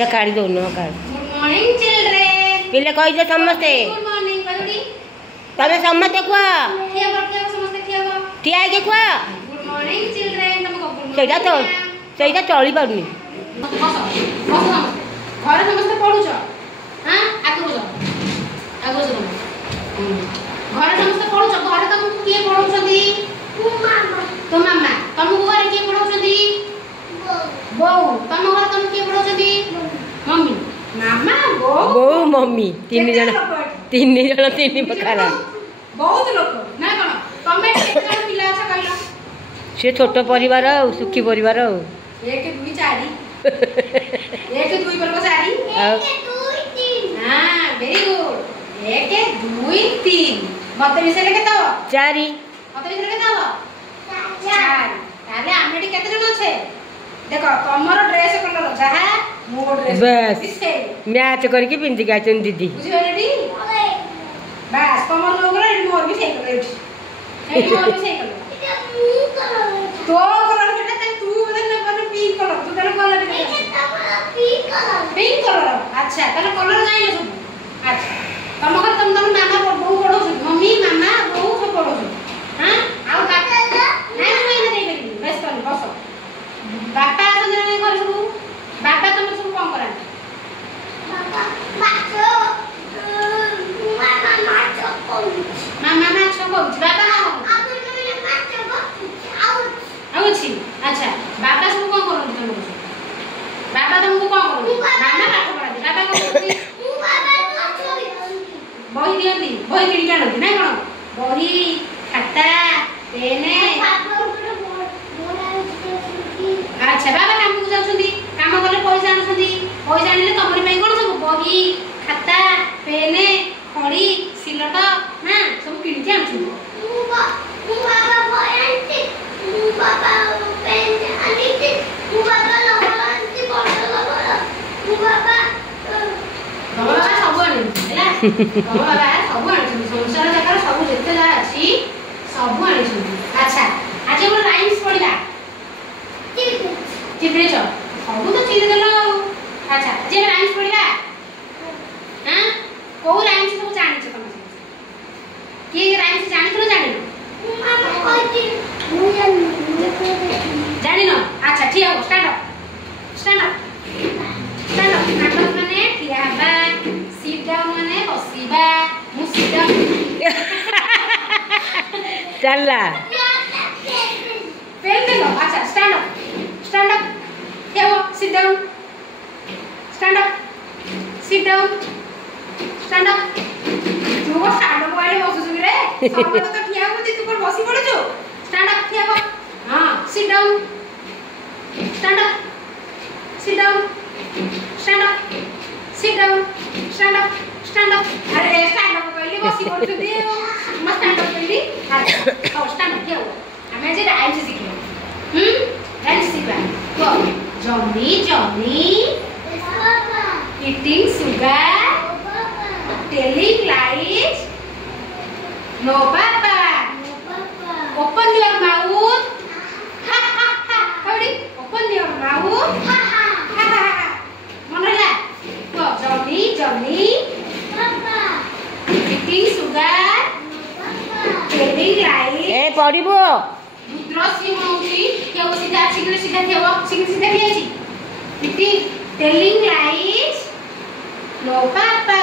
काढ़ी दौन काढ़ गुड मॉर्निंग चिल्ड्रेन पिले कही दे समस्ते गुड मॉर्निंग बलुड़ी तबे समस्ते कुआ खिया बड़के समस्त खिया ठिया के कुआ गुड मॉर्निंग चिल्ड्रेन तुमको गुड सेटा तो सेटा चली पाउनी बस बस घर समस्त पढुछ हां आगु जो घर समस्त पढुछ घर तुमको के पढौछथि तो मामा तुमको घर के पढौछथि बौ तुम घर तुम के पढौछथि मम्मी मामा बौ मम्मी तीन जन तीन प्रकार बहुत लोक ना कोन तमे केते जन पिला छ कहलो से छोट परिवार सुखी परिवार 1 2 4 1 2 पर को 4 1 2 3 हां वेरी गुड 1 2 3 मते मिसे केते हो 4 मते मिसे केते हो 4 ताले आमेडी केते जन छे देखो तमरो ड्रेस कलर जहा मो ड्रेस बस मैच करके पिंदी गाचन दीदी बुझियो रेडी बस तमरो लोग रे मोर भी सही कलर एडी मोर भी सही कलर तो कलर सेटा तू बदन अपन पिंक कलर तू तले कलर पिंक कलर अच्छा तले कलर जाई न सब अच्छा तम घर तुम मामा बहु पढो मम्मी मामा बहु सब पढो हां आउ काका नहीं नहीं दे करी बस कर बस बापा आसन नहीं कर सब बापा तुम सब कोन करा बापा माछो मामा माछो को बापा ना आउ छी अच्छा बापा सब कोन करो तुम बापा तुमको कोन करो मामा पाठ पढ़ा बापा को बही दियंती बही किणी काढंती नाही कोन बही खाता पेन अच्छा बाबा काम को जाउछंती काम गले पैसा आनुछंती पैसा आनिले तमरी पई कोन सब बही खाता पेन खड़ी सिलट हां सब किणी के आनुछंती बाबा भयांती बाबा पेन आनिते बाबा लवलांती बडला बाबा सब आनी हैला बाबा सब आनी संसार जकार सब जते जा अछि सब आनी अच्छा आज हम राइम्स पढिला चित्रे छ सब तो चिरे देलो अच्छा जे राइम्स पढिला हां को राइम्स सब जानि छ तमे के राइम्स जानि छ जानि मामा कहती मु जानि न अच्छा ठीक हो स्टार्ट अप नाटक माने ठिया बा सिट डाउन माने बसिबा मु सिट डाउन चलला पेन दे लो अच्छा स्टैंड अप क्या वो sit down stand up stand up तू वो स्टैंड अप वाले बसु रे सब तो ठिया होती तू पर बसी पड़े जो स्टैंड अप ठिया हो हां sit down stand up sit down stand up sit down stand up अरे स्टैंड अप कहली बसी पड़े दे मत स्टैंड अप कहली अच्छा और स्टैंड अप क्या हो हमें जे राइट सीखे राइट सीखा तो Johnny eating sugar telling lies no papa open your mouth ha ha ha howdy open your mouth ha ha ha ha monala to Johnny papa eating sugar telling lies ए पढिबो रुद्रसी होउची के सीधा सीधा थेबो सीधा भी आछि eating telling lies no papa